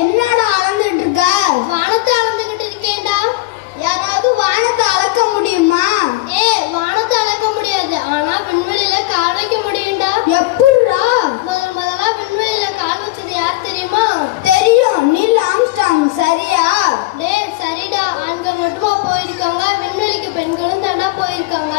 என்னடா அளந்துட்டு இருக்க? வானத்தை அளந்துகிட்டு இருக்கேன்டா. யாராவது வானத்தை அளக்க முடியுமா? வானத்தை அளக்க முடியாது, ஆனா விண்வெளியில கால் வைக்க முடியும்டா. எப்படிடா? முதல்ல விண்வெளியில கால் வச்சது யார் தெரியுமா? தெரியும், நீல் ஆம்ஸ்ட்ராங். சரியா? சரிடா. ஆண்கள் மட்டுமா போயிருக்காங்க, விண்வெளிக்கு பெண்களும் தாண்டா போயிருக்காங்க.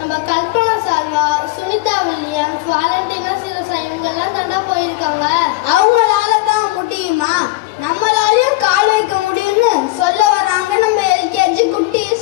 நம்ம கல்பனா சால்வா, சுனிதா வில்லியம்ஸ், வாலண்டினா சிரசா இவங்கெல்லாம் தாண்டா போயிருக்காங்க. அவங்களால தான் முடியுமா? நம்மளாலையும் கால் வைக்க முடியும்னு சொல்ல வராங்க நம்ம எல்கேஜி குட்டீஸ்.